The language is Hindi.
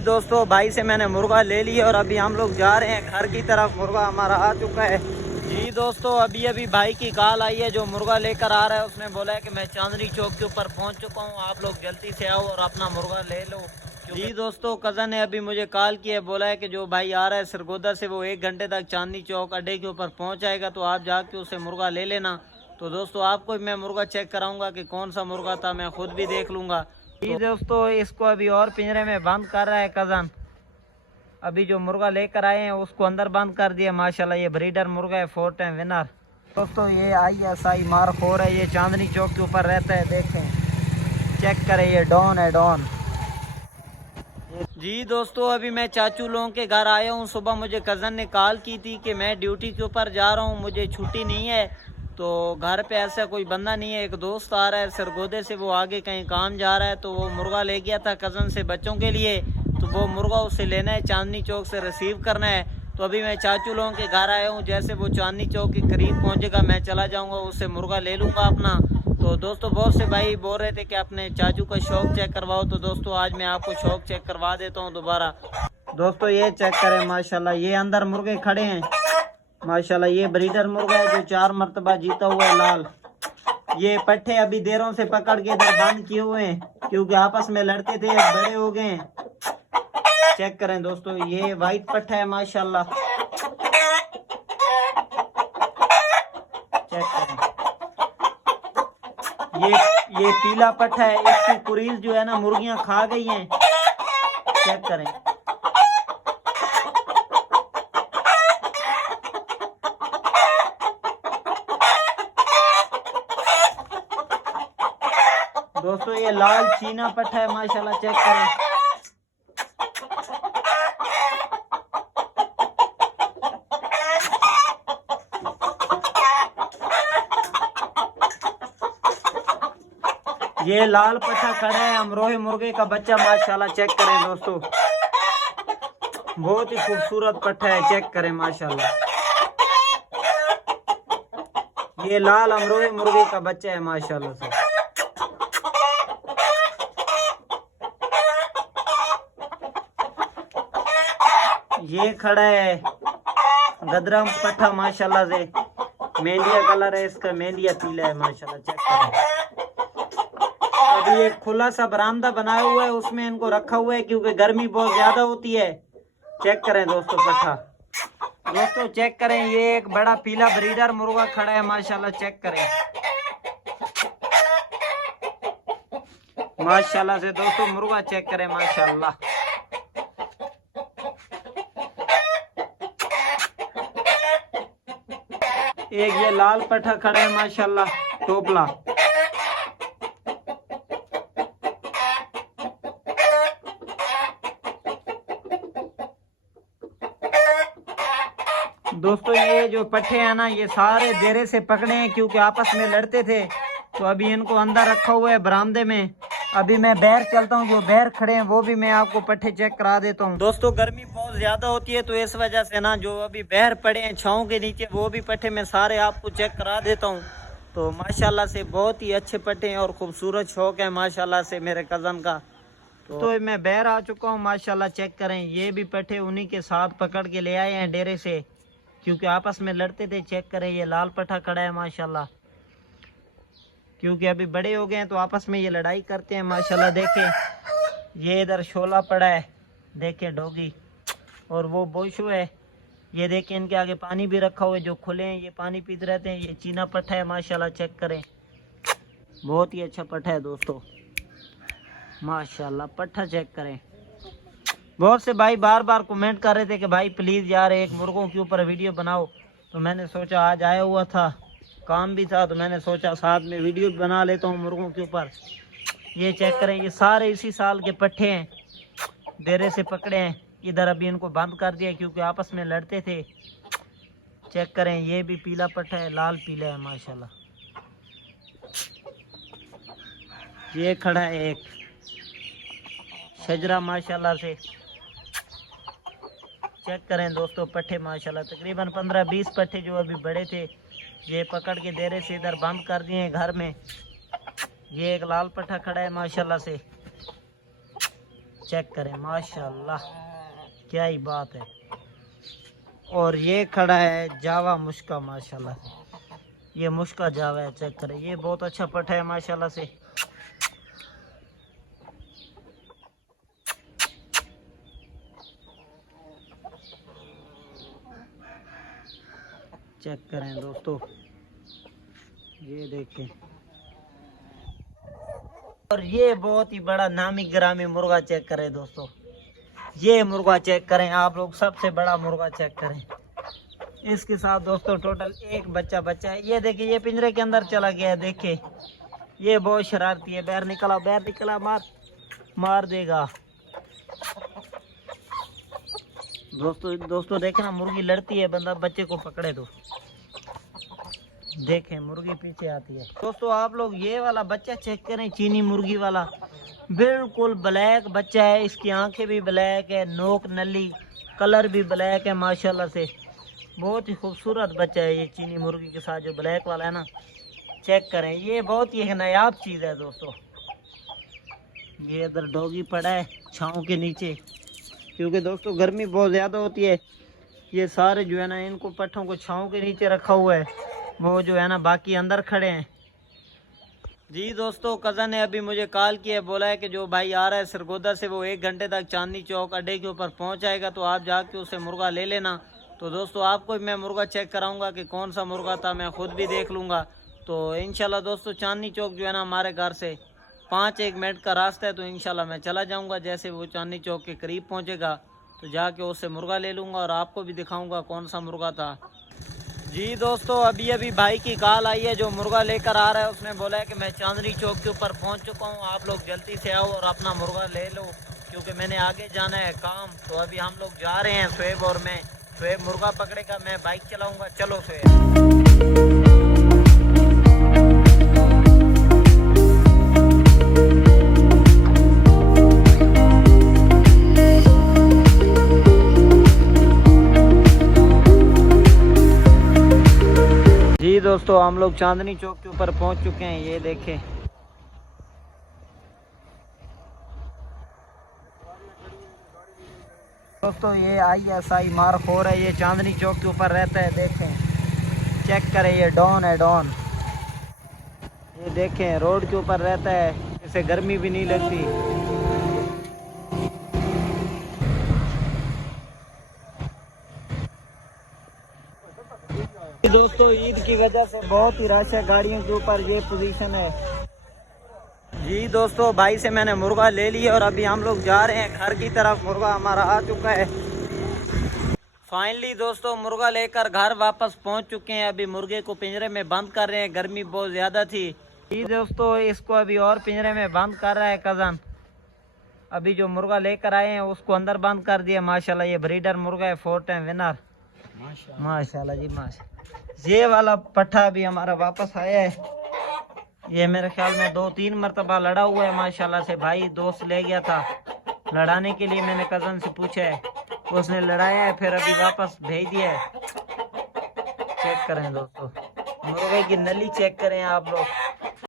दोस्तों भाई से मैंने मुर्गा ले लिया और अभी हम लोग जा रहे हैं घर की तरफ। मुर्गा हमारा आ चुका है। जी दोस्तों, अभी भाई की कॉल आई है जो मुर्गा लेकर आ रहा है। उसने बोला है कि मैं चांदनी चौक के ऊपर पहुंच चुका हूं, आप लोग जल्दी से आओ और अपना मुर्गा ले लो। जी दोस्तों, कज़न ने अभी मुझे कॉल किया, बोला है कि जो भाई आ रहा है सरगोदा से वो 1 घंटे तक चांदनी चौक अड्डे के ऊपर पहुँच जाएगा, तो आप जाके उसे मुर्गा ले लेना। तो दोस्तों आपको मैं मुर्गा चेक कराऊंगा कि कौन सा मुर्गा था, मैं खुद भी देख लूँगा। जी दोस्तों, इसको अभी और पिंजरे में बंद कर रहा है कज़न। अभी जो मुर्गा लेकर आए हैं उसको अंदर बंद कर दिया। माशाल्लाह ये ब्रीडर मुर्गा है, 4 टाइम विनर। दोस्तों ये ISI मार्क 4 है, ये चांदनी चौक के ऊपर रहता है। देखें, चेक करें, ये डॉन है, डॉन। जी दोस्तों, अभी मैं चाचू लोगों के घर आया हूँ। सुबह मुझे कज़न ने कॉल की थी कि मैं ड्यूटी के ऊपर जा रहा हूँ, मुझे छुट्टी नहीं है। तो घर पे ऐसा कोई बंदा नहीं है, एक दोस्त आ रहा है सरगोदे से, वो आगे कहीं काम जा रहा है। तो वो मुर्गा ले गया था कज़न से बच्चों के लिए, तो वो मुर्गा उसे लेना है, चांदनी चौक से रिसीव करना है। तो अभी मैं चाचू लोगों के घर आया हूँ, जैसे वो चांदनी चौक के करीब पहुँचेगा मैं चला जाऊँगा, उससे मुर्गा ले लूँगा अपना। तो दोस्तों बहुत से भाई बोल रहे थे कि अपने चाचू का शौक चेक करवाओ, तो दोस्तों आज मैं आपको शौक चेक करवा देता हूँ दोबारा। दोस्तों ये चेक करें, माशाल्लाह ये अंदर मुर्गे खड़े हैं। माशाल्लाह ये ब्रीडर मुर्गा है जो 4 मरतबा जीता हुआ है, लाल। ये पट्ठे अभी देरों से पकड़ के इधर बंद किए हुए हैं क्योंकि आपस में लड़ते थे, बड़े हो गए हैं। चेक करें दोस्तों, ये वाइट पट्ठा है माशाल्लाह। चेक करें, ये पीला पट्ठा है, इसकी कुरीज जो है ना मुर्गियां खा गई हैं। चेक करें, दोस्तों ये लाल चीना पट्ठा है माशाल्लाह। चेक करें, ये लाल पट्ठा खड़ा है अमरोही मुर्गे का बच्चा माशाल्लाह। चेक करें दोस्तों, बहुत ही खूबसूरत पट्ठा है। चेक करें माशाल्लाह, ये लाल अमरोही मुर्गे का बच्चा है माशाल्लाह से। ये खड़ा है गदरम पट्ठा माशाल्लाह से, मेहंदिया कलर है इसका, मेहंदिया पीला है माशाल्लाह। चेक करें, अभी एक खुला सा बरामदा बनाया हुआ है, उसमें इनको रखा हुआ है क्योंकि गर्मी बहुत ज्यादा होती है। चेक करें दोस्तों पट्ठा। दोस्तों चेक करें, ये एक बड़ा पीला ब्रीडर मुर्गा खड़ा है माशाल्लाह। चेक करें माशाल्लाह से दोस्तों, मुर्गा चेक करें माशाल्लाह। एक ये लाल पट्ठा खड़ा है माशाल्लाह, टोपला। दोस्तों ये जो पट्ठे हैं ना, ये सारे देरे से पकड़े हैं क्योंकि आपस में लड़ते थे। तो अभी इनको अंदर रखा हुआ है बरामदे में। अभी मैं बाहर चलता हूँ, जो बाहर खड़े हैं वो भी मैं आपको पट्ठे चेक करा देता हूँ। दोस्तों गर्मी बहुत ज्यादा होती है, तो इस वजह से ना जो अभी बाहर पड़े हैं छाँव के नीचे, वो भी पट्ठे मैं सारे आपको चेक करा देता हूँ। तो माशाल्लाह से बहुत ही अच्छे पट्ठे हैं और खूबसूरत शौक है माशाल्लाह से मेरे कज़न का। तो मैं बाहर आ चुका हूँ माशाल्लाह। चेक करें, ये भी पट्ठे उन्हीं के साथ पकड़ के ले आए हैं डेरे से क्योंकि आपस में लड़ते थे। चेक करें, ये लाल पट्ठा खड़ा है माशाल्लाह, क्योंकि अभी बड़े हो गए हैं तो आपस में ये लड़ाई करते हैं माशाल्लाह। देखें, ये इधर शोला पड़ा है, देखें डॉगी, और वो बोशो है। ये देखें, इनके आगे पानी भी रखा हुआ है, जो खुले हैं ये पानी पीते रहते हैं। ये चीना पट्ठा है माशाल्लाह। चेक करें, बहुत ही अच्छा पट्ठा है दोस्तों माशाल्लाह। पट्ठा चेक करें। बहुत से भाई बार बार कमेंट कर रहे थे कि भाई प्लीज़ यार एक मुर्गों के ऊपर वीडियो बनाओ, तो मैंने सोचा आज आया हुआ था, काम भी था, तो मैंने सोचा साथ में वीडियो बना लेता हूँ मुर्गों के ऊपर। ये चेक करें, ये सारे इसी साल के पट्ठे हैं, देरे से पकड़े हैं। इधर अभी इनको बंद कर दिया क्योंकि आपस में लड़ते थे। चेक करें, ये भी पीला पट्ठा है, लाल पीला है माशाल्लाह। ये खड़ा है एक शजरा माशाल्लाह से। चेक करें दोस्तों पट्ठे माशाल्लाह, तकरीबन 15-20 पट्ठे जो अभी बड़े थे ये पकड़ के देरे से इधर बंद कर दिए हैं घर में। ये एक लाल पट्ठा खड़ा है माशाल्लाह से। चेक करें माशाल्लाह, क्या ही बात है। और ये खड़ा है जावा मुश्का माशाल्लाह से, ये मुश्का जावा है, चेक करें, ये बहुत अच्छा पट्ठा है माशाल्लाह से। चेक करें दोस्तों, ये देखें। और ये बहुत ही बड़ा नामी ग्रामी मुर्गा चेक करें दोस्तों, ये मुर्गा चेक करें आप लोग, सबसे बड़ा मुर्गा चेक करें। इसके साथ दोस्तों टोटल एक बच्चा है। ये देखिए, ये पिंजरे के अंदर चला गया है, देखिए ये बहुत शरारती है। बाहर निकला, मार देगा। दोस्तों देखे ना, मुर्गी लड़ती है, बंदा बच्चे को पकड़े तो देखें, मुर्गी पीछे आती है। दोस्तों आप लोग ये वाला बच्चा चेक करें, चीनी मुर्गी वाला, बिल्कुल ब्लैक बच्चा है, इसकी आंखें भी ब्लैक है, नोक नली, कलर भी ब्लैक है माशाल्लाह से। बहुत ही खूबसूरत बच्चा है ये चीनी मुर्गी के साथ, जो ब्लैक वाला है ना, चेक करें, ये बहुत ही नायाब चीज़ है दोस्तों। ये इधर डॉगी पड़ा है छाँव के नीचे, क्योंकि दोस्तों गर्मी बहुत ज़्यादा होती है। ये सारे जो है ना, इनको पट्ठों को छाँव के नीचे रखा हुआ है, वो जो है ना बाकी अंदर खड़े हैं। जी दोस्तों, कज़न ने अभी मुझे कॉल किया, बोला है कि जो भाई आ रहा है सरगोदा से, वो 1 घंटे तक चांदनी चौक अड्डे के ऊपर पहुंच जाएगा, तो आप जाके उससे मुर्गा ले लेना। तो दोस्तों आपको मैं मुर्गा चेक कराऊंगा कि कौन सा मुर्गा था, मैं खुद भी देख लूँगा। तो इंशाल्लाह दोस्तों चांदनी चौक जो है ना हमारे घर से 5-1 मिनट का रास्ता है, तो इंशाल्लाह मैं चला जाऊँगा। जैसे वो चांदनी चौक के करीब पहुँचेगा तो जाके उससे मुर्गा ले लूँगा और आपको भी दिखाऊँगा कौन सा मुर्गा था। जी दोस्तों, अभी भाई की कॉल आई है, जो मुर्गा लेकर आ रहा है, उसने बोला है कि मैं चांदनी चौक के ऊपर पहुंच चुका हूं, आप लोग जल्दी से आओ और अपना मुर्गा ले लो, क्योंकि मैंने आगे जाना है काम। तो अभी हम लोग जा रहे हैं शुएब, और मैं शुएब मुर्गा पकड़ेगा, मैं बाइक चलाऊंगा। चलो शुएब। जी दोस्तों, हम लोग चांदनी चौक के ऊपर पहुंच चुके हैं, ये देखें। दोस्तों ये ISI मार्क 4 है, ये चांदनी चौक के ऊपर रहता है, देखें, चेक करें, ये डॉन है, डॉन। ये देखें, रोड के ऊपर रहता है, इसे गर्मी भी नहीं लगती। दोस्तों ईद की वजह से बहुत ही रश है गाड़ियों के ऊपर, ये पोजीशन है। जी दोस्तों, भाई से मैंने मुर्गा ले लिया और अभी हम लोग जा रहे हैं घर की तरफ। मुर्गा हमारा आ चुका है फाइनली। दोस्तों मुर्गा लेकर घर वापस पहुंच चुके हैं। अभी मुर्गे को पिंजरे में बंद कर रहे हैं, गर्मी बहुत ज़्यादा थी। जी दोस्तों, इसको अभी और पिंजरे में बंद कर रहा है कज़न। अभी जो मुर्गा लेकर आए हैं उसको अंदर बंद कर दिया माशाल्लाह। ये ब्रीडर मुर्गा है, 4 टाइम विनर माशाल्लाह जी माशाल्लाह। ये वाला पट्ठा भी हमारा वापस आया है, ये मेरे ख्याल में 2-3 मरतबा लड़ा हुआ है माशाल्लाह से। भाई दोस्त ले गया था लड़ाने के लिए, मैंने कज़न से पूछा है, उसने लड़ाया है, फिर अभी वापस भेज दिया है। चेक करें दोस्तों, मुर्गे की नली चेक करें आप लोग।